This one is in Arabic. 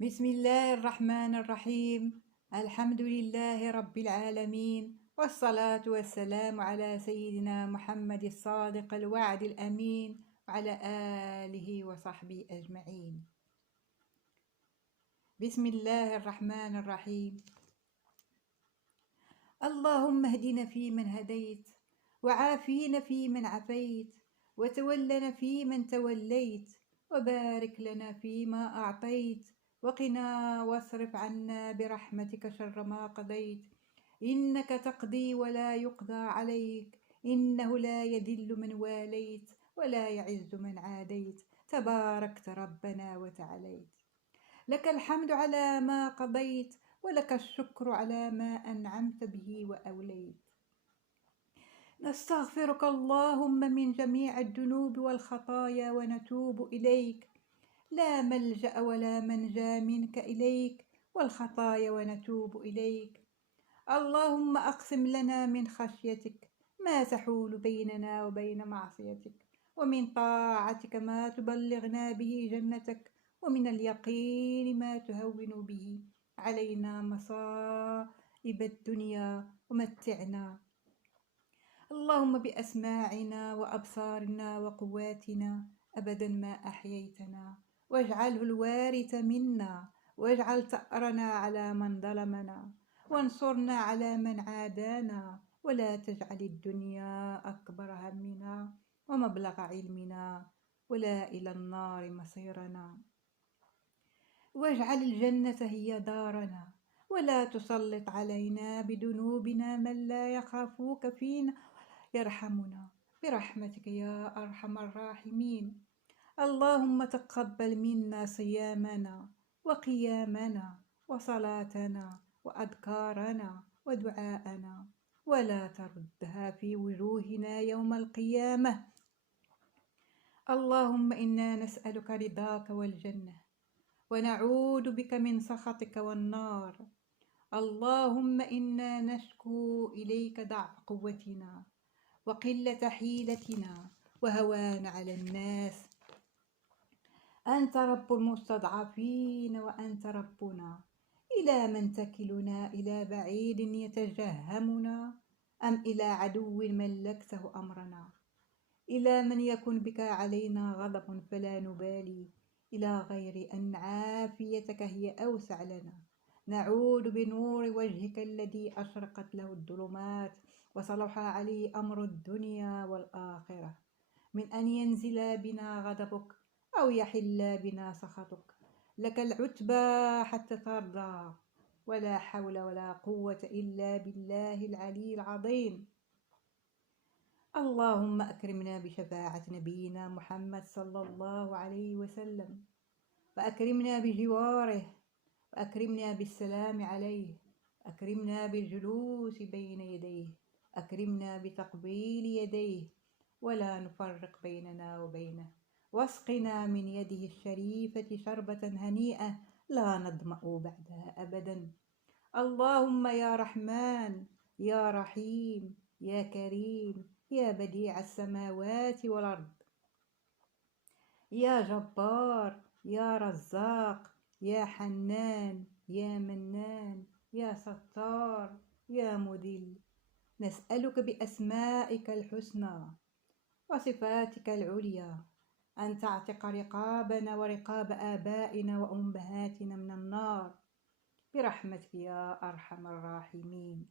بسم الله الرحمن الرحيم. الحمد لله رب العالمين، والصلاة والسلام على سيدنا محمد الصادق الوعد الأمين وعلى آله وصحبه أجمعين. بسم الله الرحمن الرحيم. اللهم اهدنا فيمن هديت، وعافينا فيمن عافيت، وتولنا فيمن توليت، وبارك لنا فيما أعطيت، وقنا واصرف عنا برحمتك شر ما قضيت، إنك تقضي ولا يقضى عليك، إنه لا يذل من واليت ولا يعز من عاديت، تباركت ربنا وتعاليت. لك الحمد على ما قضيت، ولك الشكر على ما أنعمت به وأوليت. نستغفرك اللهم من جميع الذنوب والخطايا ونتوب إليك، لا ملجأ ولا منجا منك إليك، والخطايا ونتوب إليك. اللهم أقسم لنا من خشيتك ما تحول بيننا وبين معصيتك، ومن طاعتك ما تبلغنا به جنتك، ومن اليقين ما تهون به علينا مصائب الدنيا، ومتعنا اللهم بأسماعنا وأبصارنا وقواتنا أبدا ما أحييتنا، واجعله الوارث منا، واجعل ثأرنا على من ظلمنا، وانصرنا على من عادانا، ولا تجعل الدنيا أكبر همنا ومبلغ علمنا، ولا إلى النار مصيرنا، واجعل الجنة هي دارنا، ولا تسلط علينا بذنوبنا من لا يخافوك فينا يرحمنا، برحمتك يا أرحم الراحمين. اللهم تقبل منا صيامنا وقيامنا وصلاتنا وأذكارنا ودعاءنا، ولا تردها في وجوهنا يوم القيامة. اللهم إنا نسألك رضاك والجنة، ونعوذ بك من سخطك والنار. اللهم إنا نشكو إليك ضعف قوتنا وقلة حيلتنا وهوان على الناس. أنت رب المستضعفين وأنت ربنا، إلى من تكلنا؟ إلى بعيد يتجهمنا، أم إلى عدو ملكته أمرنا؟ إلى من يكن بك علينا غضب فلا نبالي، إلى غير أن عافيتك هي أوسع لنا. نعوذ بنور وجهك الذي أشرقت له الظلمات وصلح عليه أمر الدنيا والآخرة، من أن ينزل بنا غضبك أو يحل بنا سخطك. لك العتبى حتى ترضى، ولا حول ولا قوة إلا بالله العلي العظيم. اللهم أكرمنا بشفاعة نبينا محمد صلى الله عليه وسلم، وأكرمنا بجواره، وأكرمنا بالسلام عليه، أكرمنا بالجلوس بين يديه، أكرمنا بتقبيل يديه، ولا نفرق بيننا وبينه، واسقنا من يده الشريفة شربة هنيئة لا نظمأ بعدها أبدا. اللهم يا رحمن يا رحيم يا كريم يا بديع السماوات والأرض، يا جبار يا رزاق يا حنان يا منان يا ستار يا مذل، نسألك بأسمائك الحسنى وصفاتك العليا أن تعتق رقابنا ورقاب آبائنا وأمهاتنا من النار، برحمتك يا أرحم الراحمين.